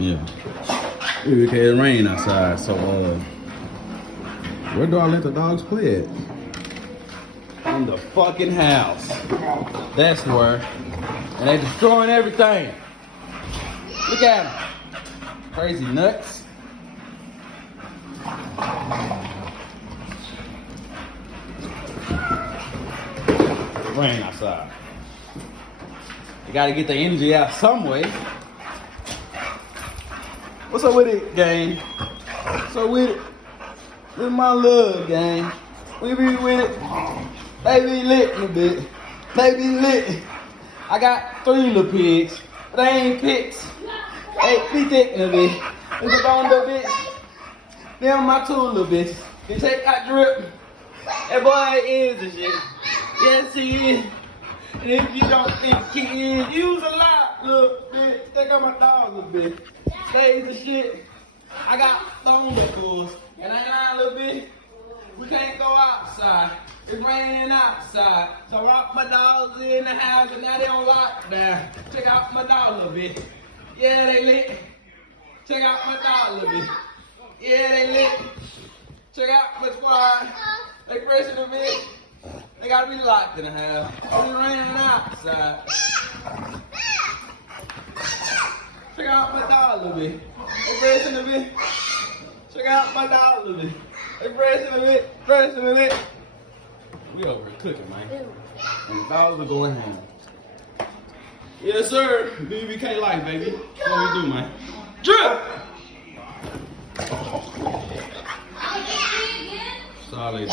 Yeah. BBK, it rain outside, so where do I let the dogs play at? In the fucking house. That's where. And they destroying everything. Look at them. Crazy nuts. Rain outside. You gotta get the energy out some way. What's up with it, gang? What's up with it? This is my love, gang. We be with it. They be lit in a bit. They be lit. I got 3 little pigs, but they ain't pigs. They be thick in a bit. It's a bone little bit. Them my 2 little bits. You take that drip. That boy is and shit. Yes, he is. And if you don't think he is, use a lot, little bit. Think of my dog a little bit. Stays and shit. I got phone calls. And I ain't lying a little bit. We can't go outside. It's raining outside. So I brought my dogs in the house and now they on lockdown. Check out my dog a little bit. Yeah, they lit. Check out my dog a little bit. Yeah, they lit. Check out my squad. They fresh in a bit. They gotta be locked in the house. It's raining outside. Check out my dog a little bit. They fresh in a bit. Check out my dog a little bit. They fresh in a bit. Fresh in a bit. We over here cooking, man. And the dogs are going ham. Yes, sir. BBK life, baby. That's what we do, man. Drip! Solid.